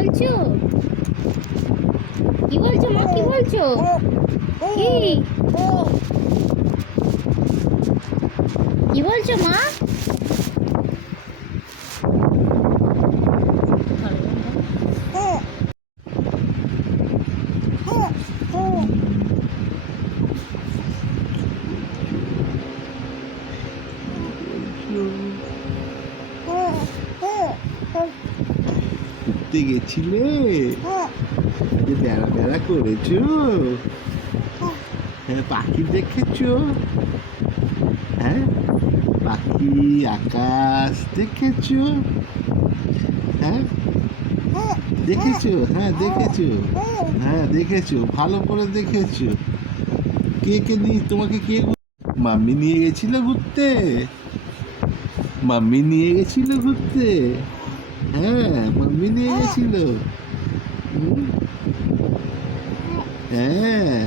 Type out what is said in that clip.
বলছো? কি বলছো মা, কি বলছো? কি কি বলছো মা? ঘুরতে গেছিলে, যে বেড়া বেড়া করেছো, হ্যাঁ পাখি দেখেছো, হ্যাঁ পাখি আকাশ দেখেছো, হ্যাঁ দেখেছো, হ্যাঁ দেখেছো, হ্যাঁ দেখেছো, ভালো করে দেখেছো। কে কে নিয়ে তোমাকে কে মাম্মি নিয়ে গেছিল ঘুরতে? মাম্মি নিয়ে গেছিল ঘুরতে? হ্যাঁ মাম্মি নিয়ে গেছিল। হুম, হ্যাঁ